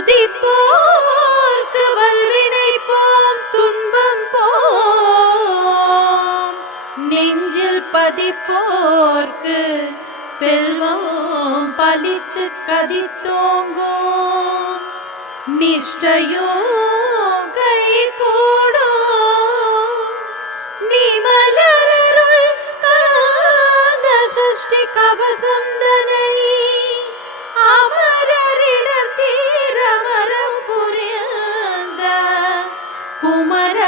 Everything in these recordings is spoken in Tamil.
துதிப்போர்க்கு வல்வினை போம் துன்பம் போம். நெஞ்சில் பதிப்போர்க்கு செல்வம் பழித்து கதி தோங்கும் நிஷ்டையோ கை கூடோ நீ மலருள் சஷ்டி கவசம்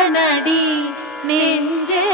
நடி நெஞ்சே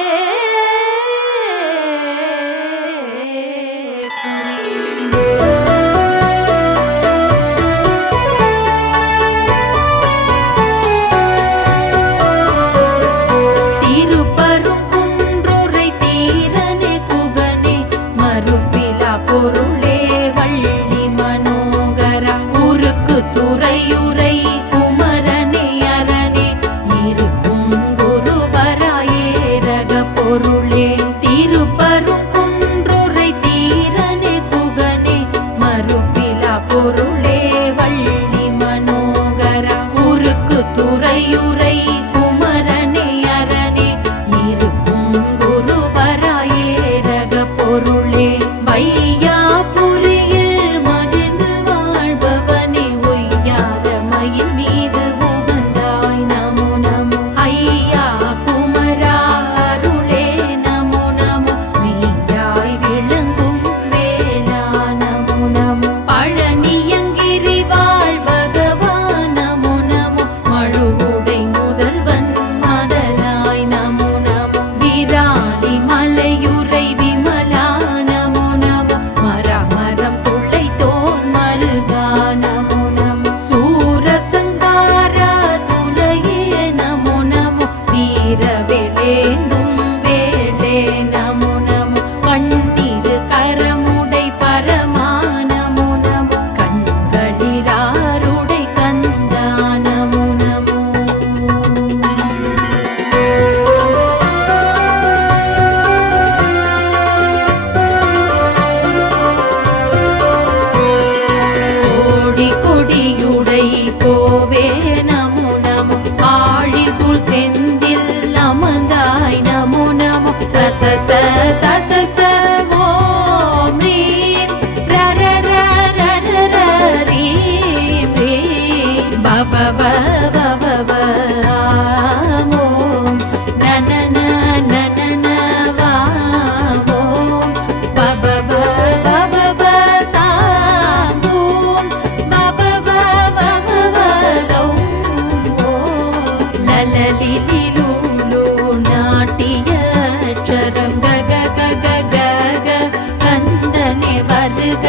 வருக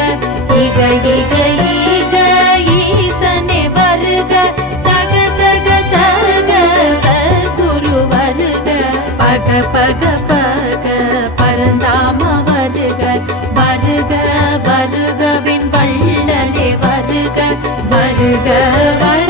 இக இக இக ஈசனே வருக தக தக தக சத்குரு வருக. பக பக பக பரந்தாம வருக வருக வருகவின் வள்ளலே வருக வருக வருக.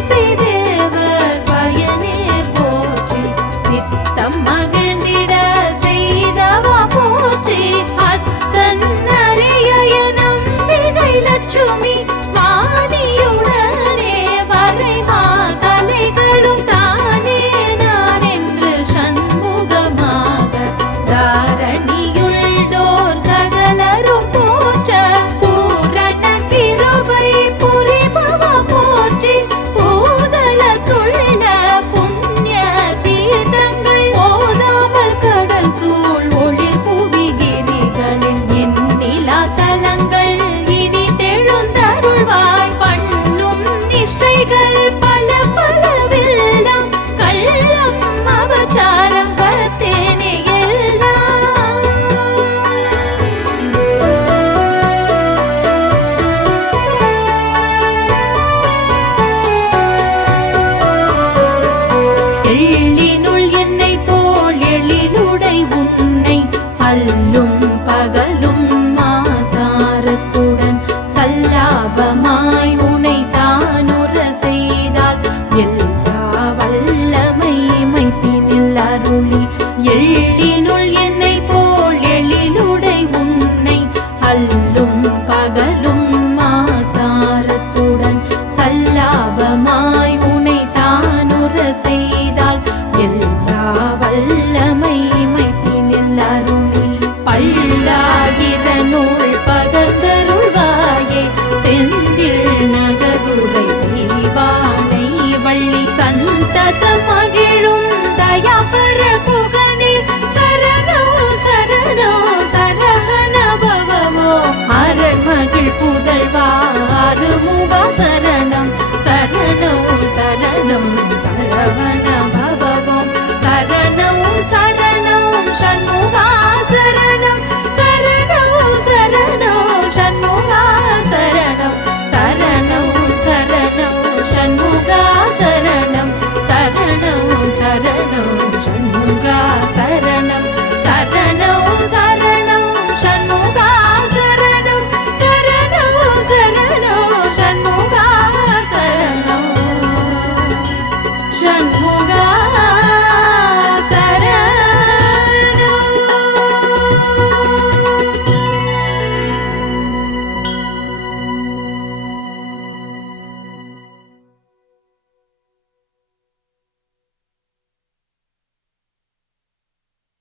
see the பகலும் மாசாரத்துடன் சல்லாபமாய் உனை தானுர செய்தால் எல்லா வல்லமை மைத்தினில் அருளி எள்ளினுள் என்னை போல் எழிலுடை உன்னை அல்லும் பகலும்